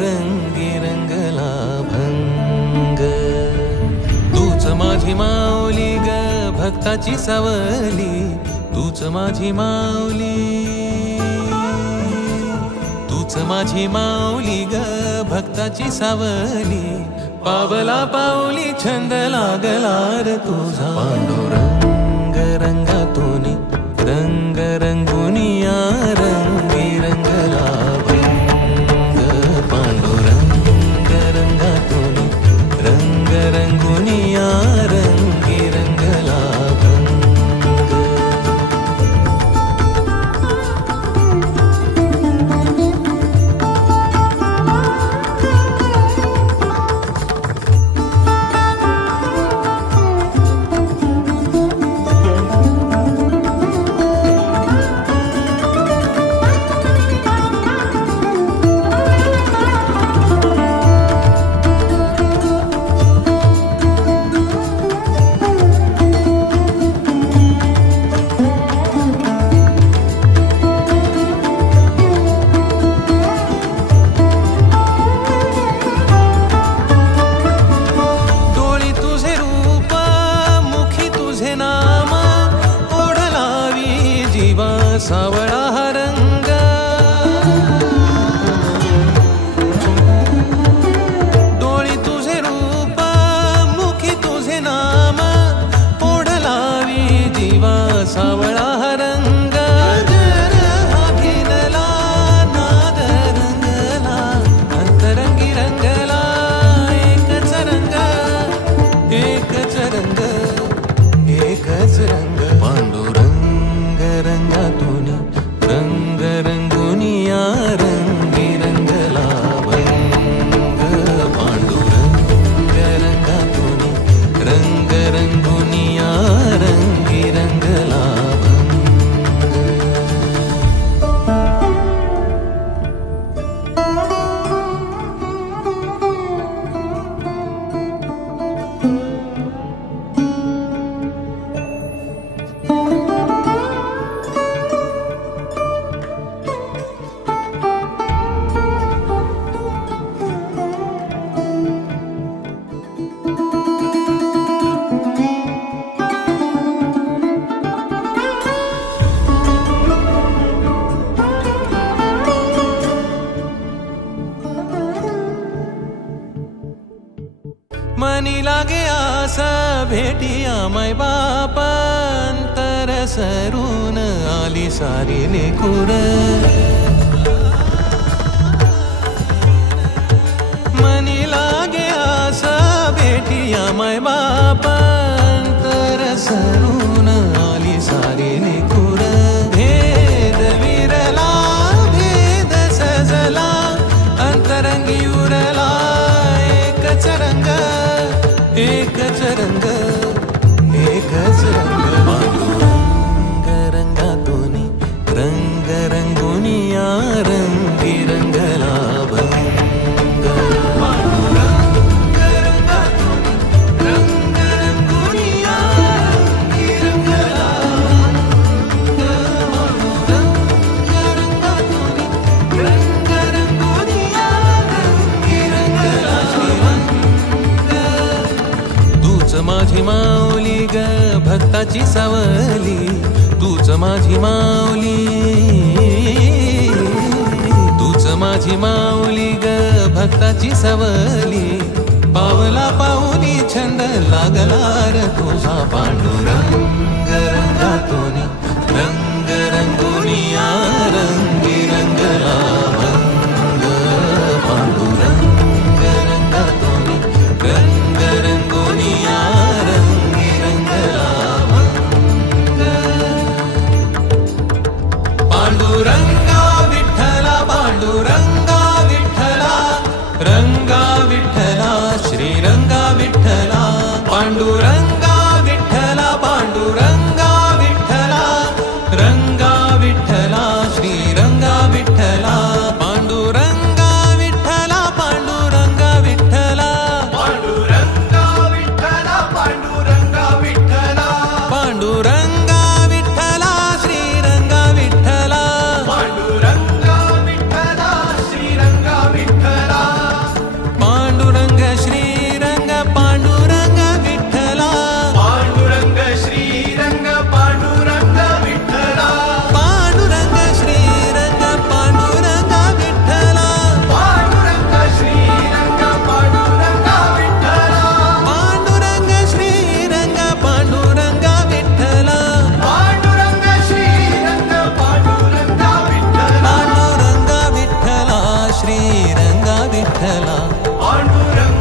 रंगी रंगला भंग. तूच माझी माऊली ग भक्ताची सावली, तूच माझी माऊली, तूच माझी माऊली ग भक्ताची सावली. पावला पाऊली छंद लागला र तुझा. पांडुरंग रंगातून रंग रंगुनिया रंगी रंगला भंग. पांडुरंग रंगातून रंग रंगुनिया रंगी रंगला भंग. सावळा हा रंग. डोळी तुझे रूप मुखी तुझे नाम, ओढ लावी जीवा सावळा हा रंग. हा घेरला नाद रंगला अंतरंगी रंगला. एकच रंग एकच रंग एकच रंग. पांडुरंग रंगातून रंग रंगुनिया रंगी रंगला भंग. पांडुरंग रंगातून रंग रंगुनिया रंगी रंगला भंग. मनी लागे आसा भेटिया माय बाप, अंतर सरून आली सारी लेकुर. मनी लागे आसा भेटिया माय बाप, अंतर सरून आली सारी लेकुर. भेद विरला भेद सजला अंतरंगी उरला. एकच रंग एकच रंग एकच रंग. पांडुरंग रंगातून रंग रंगुनिया रंगी रंगला भंग. पांडुरंग रंगातून रंग रंगुनिया रंगी रंगला भंग. पांडुरंग रंगातून रंग रंगुनिया रंगी रंगला भंग. तूच माझी माऊली ग भक्ताची सावली, तूच माझी माऊली, तूच माझी माऊली ग भक्ताची सावली. पावला पाऊली छंद लागला र तुझा. पांडुरंग रंगातून रंग रंगुनिया रंगी रंगला भंग. पांडुरंग रंगातून रंग रंगुनिया रंगी रंगला भंग. पांडुरंगा विठ्ठला पांडुरंगा विठ्ठला रंगा विठ्ठला श्रीरंगा विठ्ठला. पांडुरंगा विठ्ठला पांडुरंगा विठ्ठला रंगा विठ्ठला श्रीरंगा विठ्ठला. पांडुरंगा विठ्ठला पांडुरंगा विठ्ठला. पांडुरंगा विठ्ठला पांडुरंगा विठ्ठला. पांडुरंगा विठ्ठला श्रीरंगा विठ्ठला. पांडुरंगा विठ्ठला श्रीरंगा विठ्ठला. विठ्ठला पांडुरंगा